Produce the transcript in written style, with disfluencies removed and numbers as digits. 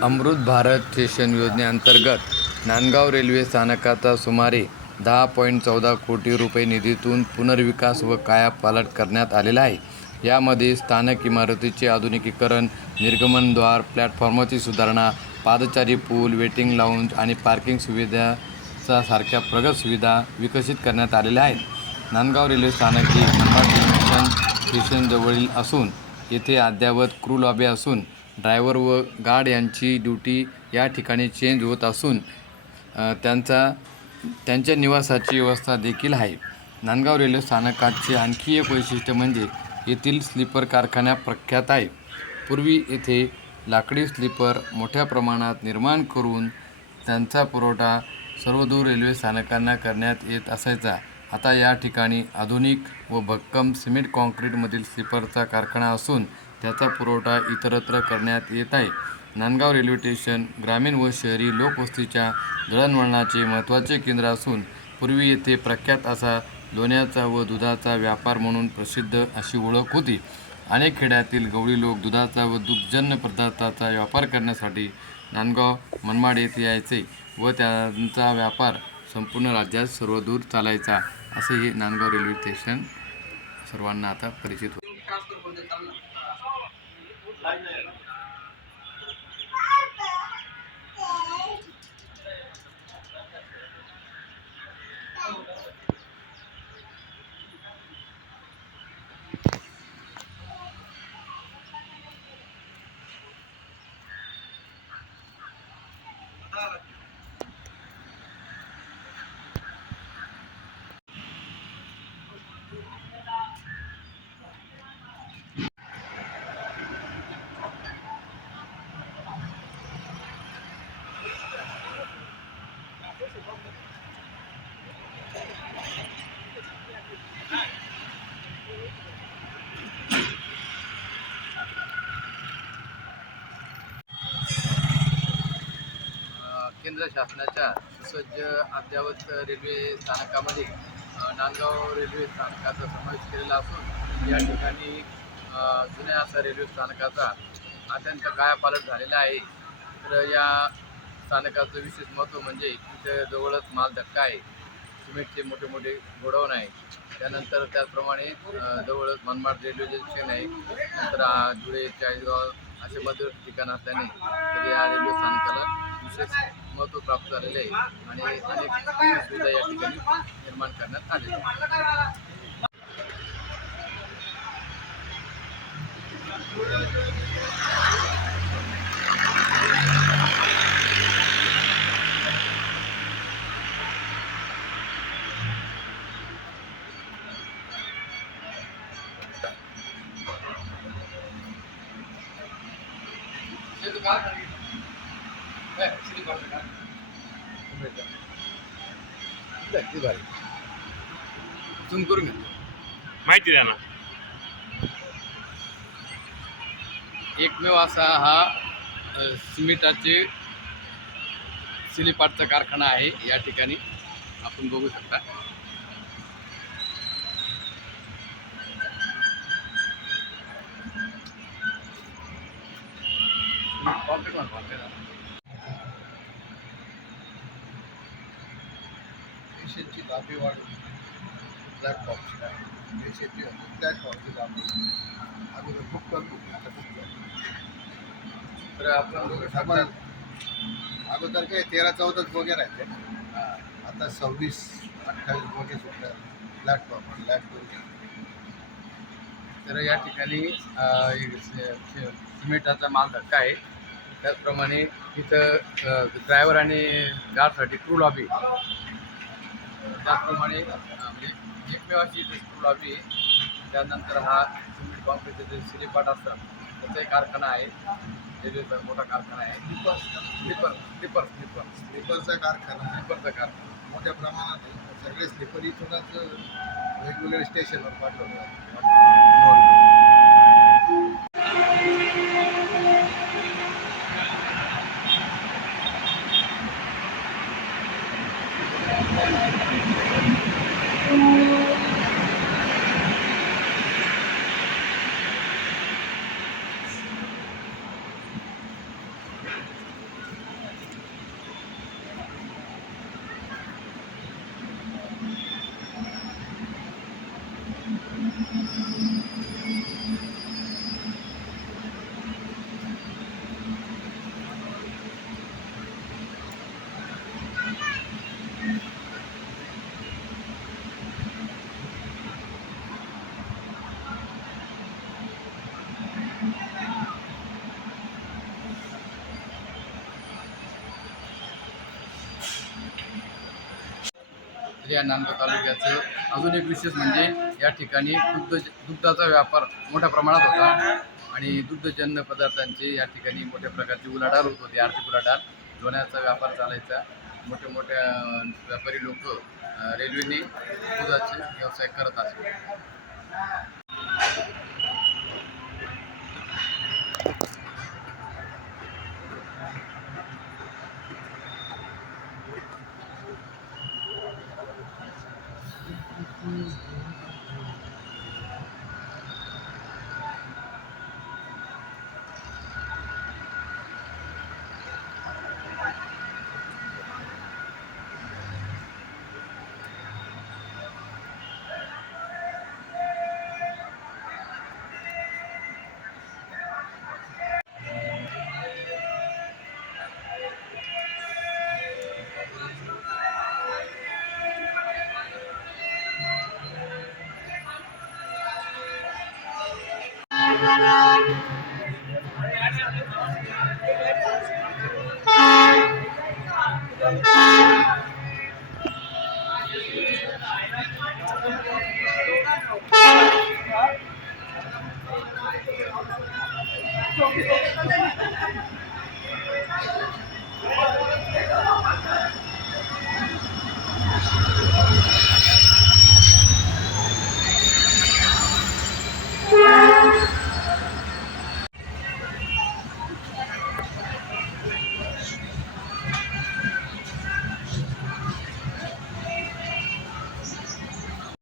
Amrit Bharat station योजनेअंतर्गत Nandgaon railway स्थानकाचा सुमारे 10.14 कोटी रुपये निधीतून पुनर्विकास व कायापालट करण्यात आलेला आहे. यामध्ये स्थानक इमारतीचे आधुनिकीकरण, निर्गमनद्वार, प्लॅटफॉर्मची सुधारणा, पादचारी पूल, वेटिंग लाऊंज आणि पार्किंग सुविधा सारख्या प्रगत सुविधा विकसित करण्यात आलेल्या आहेत. नांदगाव रेल्वे स्थानक हे मनमाड जंक्शन स्टेशनजवळील असून येथे अद्ययावत क्रू लॉबी असून ड्रायव्हर व गार्ड यांची ड्युटी या ठिकाणी चेंज होत असून त्यांच्या निवासाची व्यवस्था देखील आहे. नांदगाव रेल्वे स्थानकाचे आणखी एक वैशिष्ट्य म्हणजे येथील स्लीपर कारखाना प्रख्यात आहे. पूर्वी येथे लाकडी स्लीपर मोठ्या प्रमाणात निर्माण करून त्यांचा पुरवठा सर्वदूर रेल्वे स्थानकांना करण्यात येत असायचा. आता या ठिकाणी आधुनिक व भक्कम सिमेंट काँक्रीटमधील स्लीपरचा कारखाना असून त्याचा पुरवठा इतरत्र करण्यात येत आहे. नांदगाव रेल्वे स्टेशन ग्रामीण व शहरी लोकवस्तीच्या दळणवळणाचे महत्त्वाचे केंद्र असून पूर्वी येथे प्रख्यात असा लोण्याचा व दुधाचा व्यापार म्हणून प्रसिद्ध अशी ओळख होती. अनेक खेड्यातील गवळी लोक दुधाचा व दुग्धजन्य पदार्थाचा व्यापार करण्यासाठी नांदगाव, मनमाड येथे यायचे व त्यांचा व्यापार संपूर्ण राज्यात सर्वदूर चालायचा. असे हे नांदगाव रेल्वे स्टेशन सर्वांना आता परिचित होते. केंद्र शासनाच्या सुसज्ज अद्ययावत रेल्वे स्थानकामध्ये नांदगाव रेल्वे स्थानकाचा समावेश केलेला असून या ठिकाणी जुन्या असा रेल्वे स्थानकाचा अत्यंत कायापालट झालेला आहे. तर या स्थानकाचं विशेष महत्त्व म्हणजे इथे जवळच माल धक्का आहे, सिमेंटचे मोठे मोठे गोडाऊन आहे. त्यानंतर त्याचप्रमाणे जवळच मनमाड रेल्वे जंक्शन आहे. नंतर धुळे, चाळीसगाव असे मध्यवर्ती ठिकाण असल्याने तर या रेल्वे स्थानकाला विशेष महत्त्व प्राप्त झालेले आहे आणि अनेक सुविधा या ठिकाणी निर्माण करण्यात आलेल्या आहेत. करून घेतो माहिती द्या ना. एकमेव असा हा सिमेंटाचे सिलीपाटचा कारखाना आहे. या ठिकाणी आपण बघू शकता. स्टेशनची लांबी वाढवून प्लॅटफॉर्मची प्लॅटफॉर्मची लांबी अगोदर बुक करतो आता बुक करतो. तर आपण बघू शकता अगोदर काय 13-14 बोग्या राहते, आता 26-28 बोगे सुद्धा प्लॅटफॉर्म तर या ठिकाणी सिमेंटाचा माल धक्का आहे. त्याचप्रमाणे इथं ड्रायव्हर आणि गार्डसाठी क्रू लॉबी, त्याचप्रमाणे एकमेव अशी इथे क्रू लॉबी. त्यानंतर हा सिमेंट कॉन्क्रीटचे जे सिलीपाट असतात त्याचाही कारखाना आहे. रेल्वेचा मोठा कारखाना आहे. स्लीपरचा कारखाना मोठ्या प्रमाणात आहे. सगळे स्लीपर इथूनच वेगवेगळ्या स्टेशनवर पाठवले. या नांदगाव तालुक्याचं अजून एक विशेष म्हणजे या ठिकाणी दुग्धाचा व्यापार मोठ्या प्रमाणात होता आणि दुग्धजन्य पदार्थांचे या ठिकाणी मोठ्या प्रकारची उलाढाल होत होती, आर्थिक उलाढाल. लोण्याचा व्यापार चालायचा. मोठ्या व्यापारी लोक रेल्वेने दुधाचे व्यवसाय करत असतात.